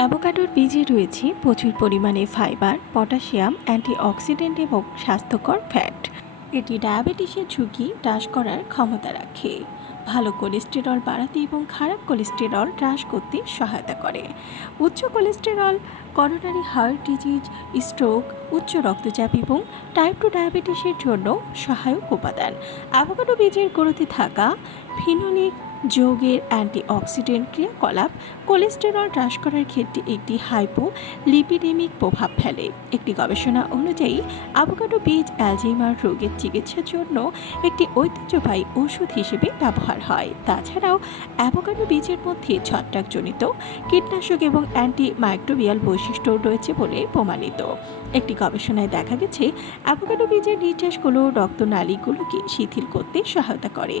অ্যাভোকাডোর বীজে রয়েছে প্রচুর পরিমাণে ফাইবার, পটাশিয়াম, অ্যান্টিঅক্সিডেন্ট এবং স্বাস্থ্যকর ফ্যাট। এটি ডায়াবেটিসের ঝুঁকি হ্রাস করার ক্ষমতা রাখে। ভালো কোলেস্টেরল বাড়াতে এবং খারাপ কোলেস্টেরল হ্রাস করতে সহায়তা করে। উচ্চ cholesterol coronary heart disease stroke উচ্চ রক্তচাপ এবং টাইপ টু ডায়াবেটিসের জন্য সহায়ক উপাদান। অ্যাভোকাডো বীজের গুঁড়োতে থাকা ফিনোলিক যৌগের অ্যান্টিঅক্সিডেন্ট ক্রিয়াকলাপ কোলেস্টেরল হ্রাস করার ক্ষেত্রে একটি হাইপো লিপিডেমিক প্রভাব ফেলে। একটি গবেষণা অনুযায়ী অ্যাভোকাডো বীজ অ্যালজাইমার রোগের চিকিৎসার জন্য একটি ঐতিহ্যবাহী ওষুধ হিসেবে ব্যবহার হয়। তাছাড়াও অ্যাভোকাডো বীজের মধ্যে ছত্রাকজনিত কীটনাশক এবং অ্যান্টি মাইক্রোবিয়াল বৈশিষ্ট্য রয়েছে বলে প্রমাণিত। একটি গবেষণায় দেখা গেছে অ্যাভোকাডো বীজের নির্যাসগুলো রক্তনালীগুলোকে শিথিল করতে সহায়তা করে।